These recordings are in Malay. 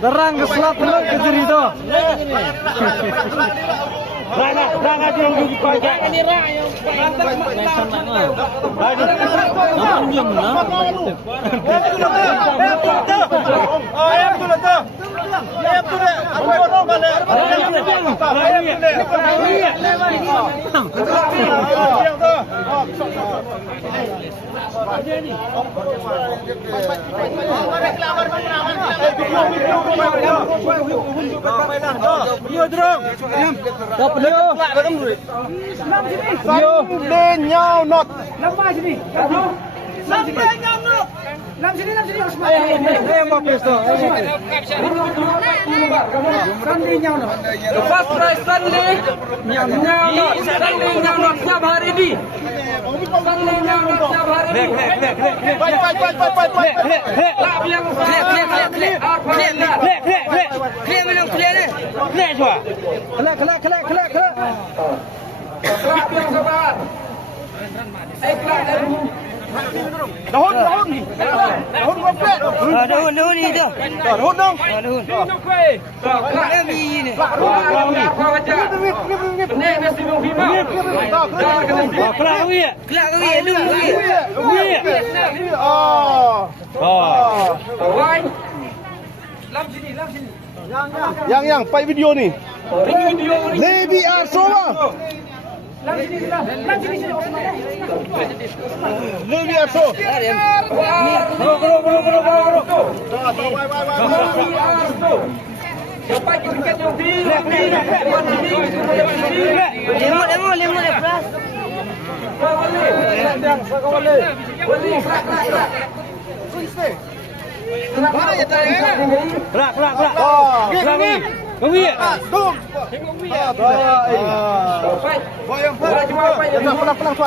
Darang keselap lu kejar itu. Rang aja yang di pajak. Ini rang yang Sampai nyau not. Sampai sini. Sampai nyamuk. Lam sini. mau pesto. Sandi nyamuk. First prize Sunday. Nyamuk. Sunday nyamuk setiap hari di. Sunday nyamuk setiap hari di. Baik. Tak bilang clear minum clear ni. Clear juga. Kelak. Tak bilang sabar. Dahun komplit. Daun ni tu. Dahun dong. Daun. Kelak ni. Ni nasi minum bima. Kelak ni. Why? Lam sini. Yang pai video ni. Video ni. Lebi Arso lah. Lam sini. Lebi Arso. Sampai kita yang di. Lemon plus. Kelak. Kami. Pelang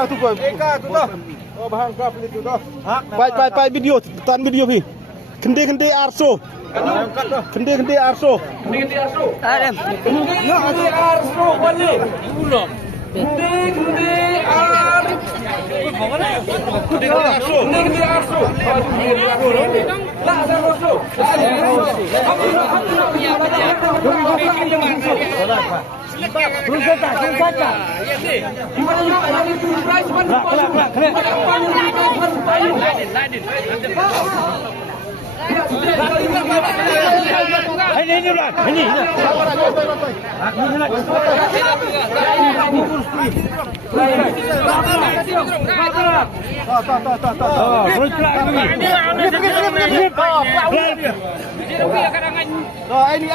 tu pun. Oh bahan kau beli tu dah. Baik video, tan video pi. Kende Arso. Kende Arso. Ini Arso. Adam. Ini Arso balik. Belum. Kende Arso. Tak Arso. Berusaha tak? Ini bulan. Ini.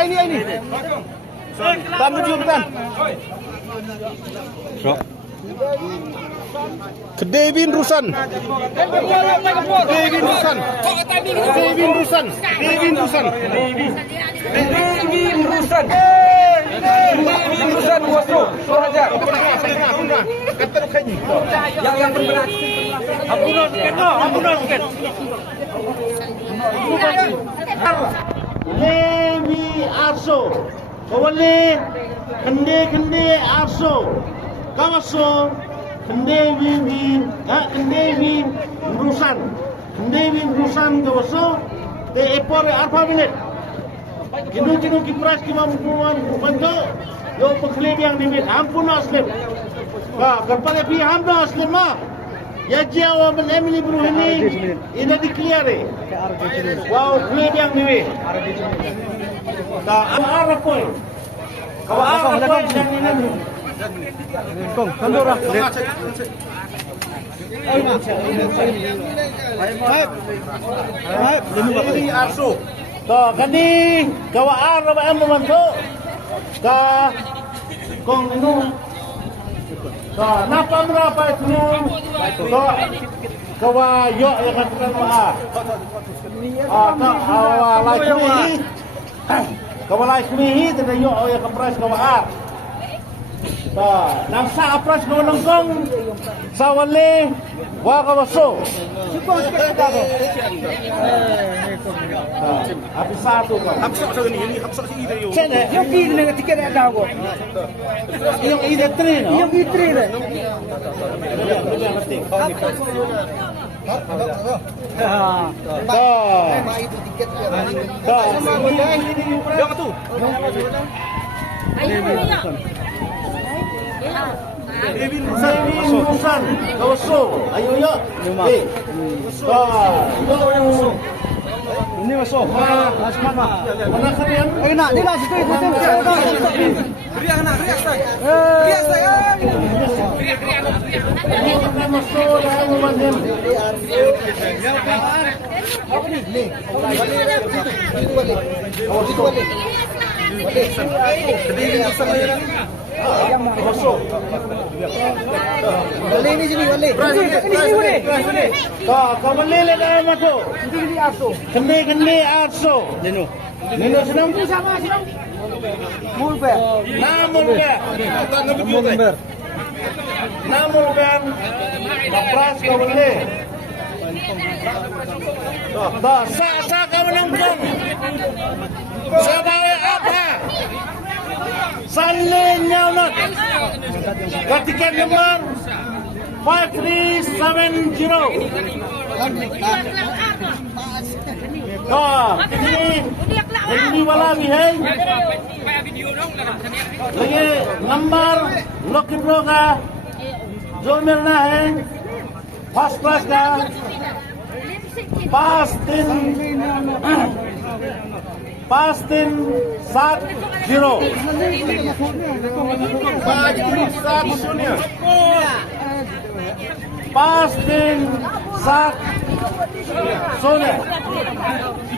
Ini. Tan jom tan. Kedevin Rusan. Wasu. Soraja. Yang berberat. Ampunan kan. Lebi Arso. Kawale kende Arso. Kawaso Kendevin Rusan kawaso de epore alfa minute. Kinu kipras kimam bantu. Yo pekhleb yang dimit ampun aslim. Kapal pi hamna aslim ma. Ya jawa men Emily bro ini declare. Wow pekhleb yang dimit. Arab pun. Kalau Arab pun yang ini. Kong, Pandora. Ini Arso. Kani kawa Arab am membantu. Kong ini. Napa berapa itu? Kawa yo yang katakan wa. Kawa like me, tidak yo yang kepres kawa. Nasa apras no nangkong sa wali wa kawaso. Habis satu kau. Hapsak sa gani, hapsak si ide yo. Sene, Yung kid na tiket na daw ko. yung ide train, no? Yung kid rin. Yang tu. Devin Musan, kawaso. Ayo yo. Ini masuk. Mana kalian? Ay na, nila situ itu tem. Riak nak, riak say. Riak saya. Ini kita masuk dalam rumahnya. Wali ni sini wali. Ini wali. Kau melele dalam aku. Ini aso. Kendi arso. Nino senang tu Sama sini. Mulbe. namun ber. Namun ber. Kapras kau melele. Sa kau menangkong. Sabawe apa? Salin nyamat. Ketika nomor 5370. Ini wala bihai. Lagi number lokin roga. जो मिलना है first class का 5370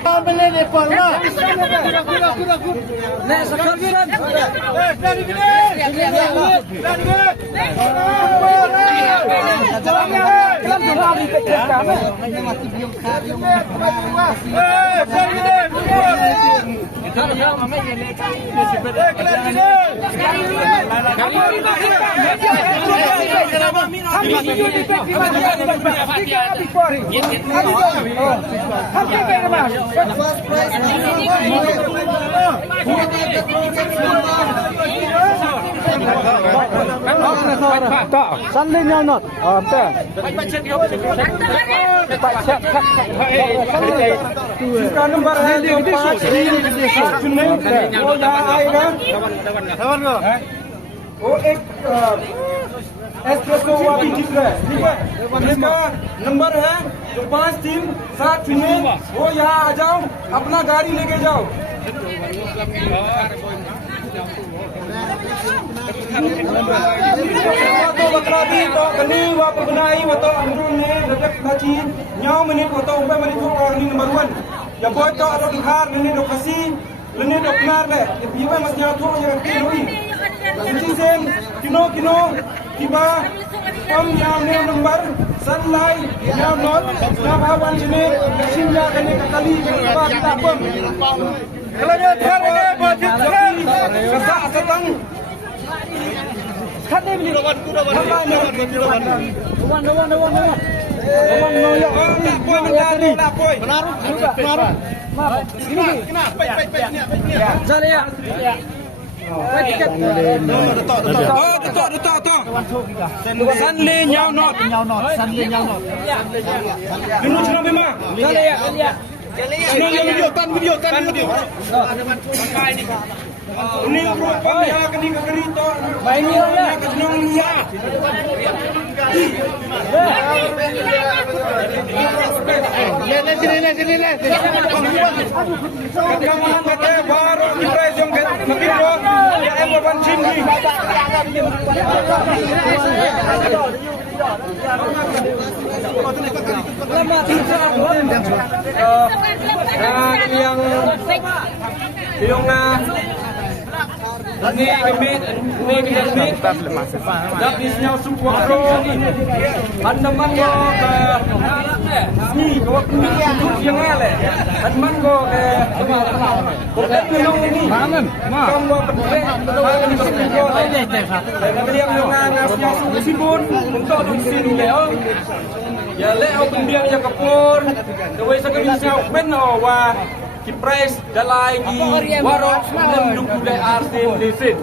Kamile de Parna. Nek sekal biran. Tak, sanding nhau nốt. Betul. Suka nombor yang 5 वो एक एस्प्रेसो वाली ठीक है, इसका नंबर है जो 5370 वो यहाँ आ जाओ, अपना गाड़ी लेके जाओ। तो बकरादी तो कनी वा बनाई वो तो अंदर ने रजक बाजी न्याव मिनट वो तो ऊपर मिनट को और नंबर 1 या बोय तो अरो दिखार ने तो कसी लेने तो अपनार ले ये भी मत न्याव तो ये के हुई Citizen kino tiba pom yang number sunlight yang not yang awan sini sinja kene kali tiba kita pom kalau dia terane bajit kasa asatang kate beli lawan Sanle nhau nọt. Ini cuma memang. Video tan. Ini rupa ya kini kekeri to. Ini ya kesenang ya. Sini. Kamu kata baru kita yang makin lo ya elok sini. Yang Ni kemit, ni kemit. Dah bisnya suku pro. Andaman go ke ni go yang ele. Andaman go ke bukan minum ini. Kamu berdek, makan di go. Kemudian ngasnya suku sibun untuk sini leo. Ya leo pendiam yang kapur. Dewi sekebisnya beno wa Kipres dalai di warok lenduk budai arsin desin.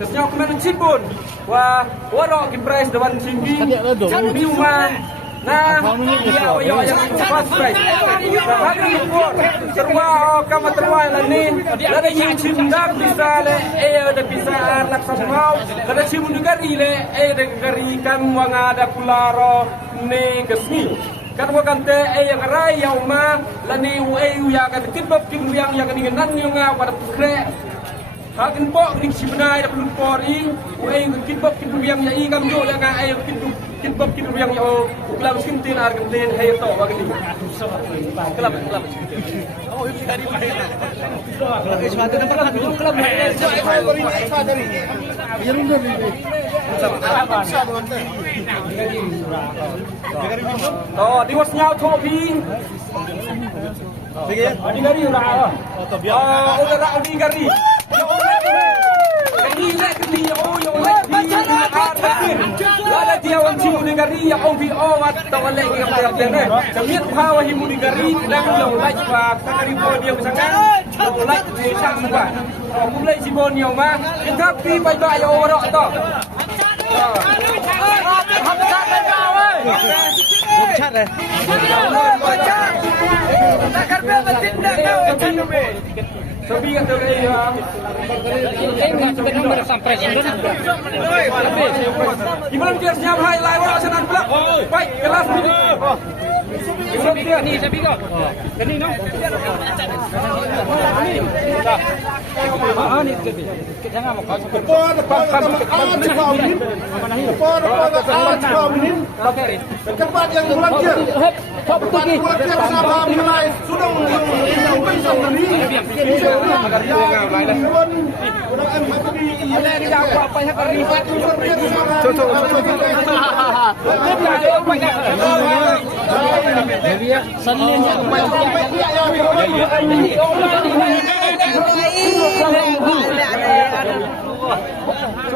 Kesnya kemen cibun wa warok Kipres dewan tinggi biuman. Nah, ya yo yang pasrai. Hari luar terwa kama terwa lanin. Ada yang cindak bisa le ada bisa laksana. Ada cibun negari le ada negari kan wang ada kularo ne kesni. Kadwa kante yang rai yang ma lani u ya kan kibab kimriang yang dengan yang pada kre hakin pok ni sibnai da pelupori u kibab kimriang ya igam jo la ka kibab kimriang ya uklam sintin argentin hay to bagni kelab oh ini dari mana suatu tempat kelab oh di was nyau thopi di gari ora oh ora di gari yo ni lek ni oh yo lek ni ada dia wan ci di gari ya on bi o wat to lek ni ka ne jamiat hawa himu di gari dan yo lek wa takari po dia misalkan yo lek di sang ba mulai si bonio ma tapi bai yo ora to Chat deh. Tak kerja bertindak kau macam ni. Tapi kata dia. Ini sebenarnya sampai sini. Gimana dia siap highlight orang senang pula. Baik, kelas ni. Ni saya pikir. Kini no. Ni kita. Jangan mau kau. Cepat yang melangkir. Cepat melangkir sama mulai sudah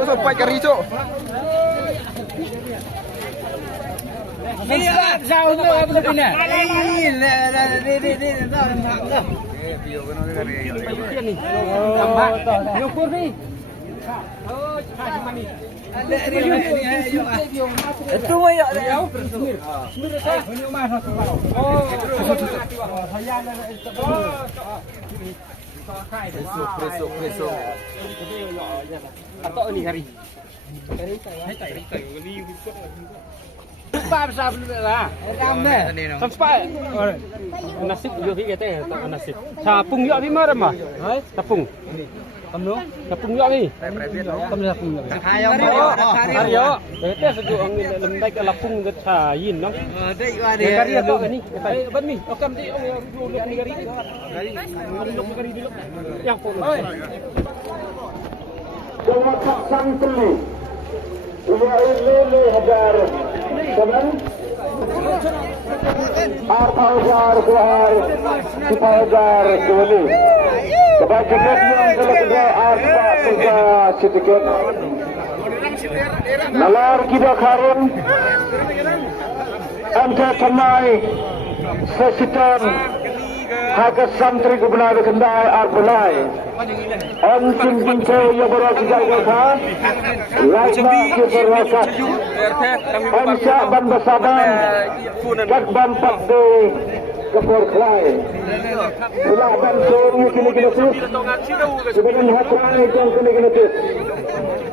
sampai ke rico. Sao nó apa tu ni? Nyukur ni. Itu ayo. Preso. Atau ni hari. Besar lah. Sampai. Nasi juga kita tak nasi. Tapung juga di mana mah? Tapung. Kamu? Tapung juga ni. Kamu tapung juga. Ayo. Kita sejuk angin lembek lapung ke cayin, no? Kari atau ni? Ban ni. Okam di orang ni kari. Kari dulu. Yang pun. Jawa Santri. Ia lele hajar. Kaman? Arpajar kuhar. Sipajar kuali. Sebab kemudian kalau kita arpa kita sedikit. Nalar kita karun. Anda tenai sesitan. Haga santri gubernur kendai arbulai. Anjing bingkai yang berasal dari kah? Lama keberwakat. Ansya ban besaban. Kadban pakde kepor kelai. Sila ban sori kini sus. Sebagian hakai yang kini sus.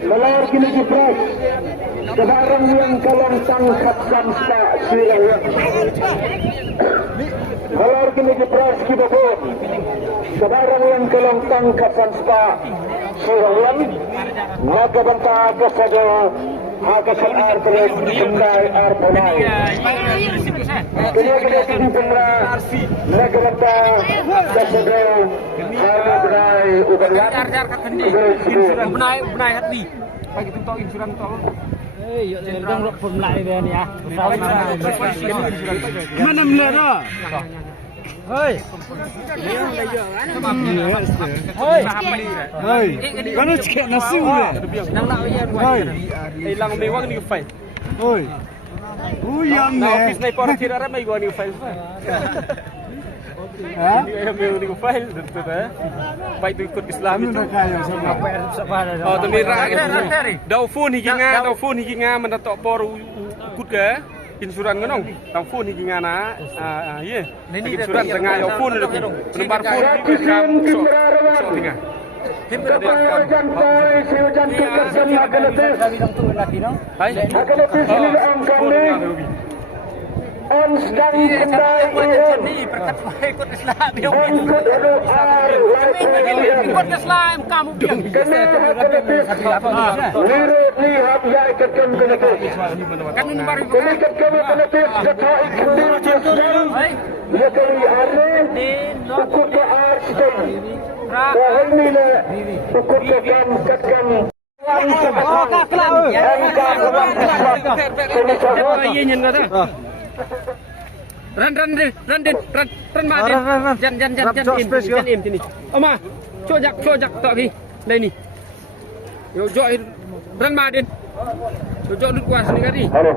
Malar kini kipres. Kebarang yang kalong tangkap samsa sila. Malar kini kipres kibapun. Kebarang yang kalong tangkap samsa sila. Maka bantah kepada Akasan ar terus dikendai ar polai. Kena kini pemra negara dasar harga berai uban lat. Benai hati. Bagi tentang insuran tol. Dongผมไล่เลยเนี่ยมันนำเลยเนาะเฮ้ยเฮ้ยกันนู้นเขียนหนังสือเลยนั่งเล่าเย็นไว้ไอ้ลังไม่ว่างนี่ก็ไฟเฮ้ยอู้ยังเนี่ยฟิสในปอร์ที่อะไรไม่กว่านี่ไฟฮะนี่ก็ไฟสุดๆนะไปดูกฎอิสลามitu oh tapi dau phone hiki nga man tok por kut ke insuran ngonong dau phone hiki nga na ye insuran tengah yo phone le nomor phone ni kam so tinga Hujan pai, hujan kekerjaan akan lepas. hai Akan lepas ini angkang ni. On sedang kendai ni berkat ikut Islam dia. on kut ada ar Ikut Islam kamu biang. kena akan lepas. Lirik ni hab ya kekem kena lepas. Kan ini baru Kena kekem kena lepas. Kata ikhlas Islam. Ya kali arne ukut ke ar sedang. Wahai ni le ukut ke kan kekem. ye nyen ga ta ran ma din jan im sini oma chojak tok ki đây ni yo joi ran ma din yo jok dut kuas ni kari Halo.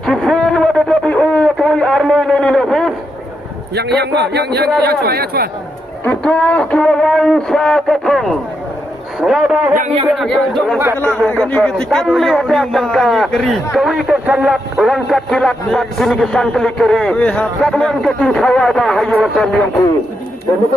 Kifin wada dabi tui arme ni nafis. yang chua Itu kiwalan sa katong. Yang jom bakla ini ketika tu yang kawi ke salat langkat kilat bat sini ke santli kiri. Sakman ke tingkawa dah hayu wasan yang ku. Dan itu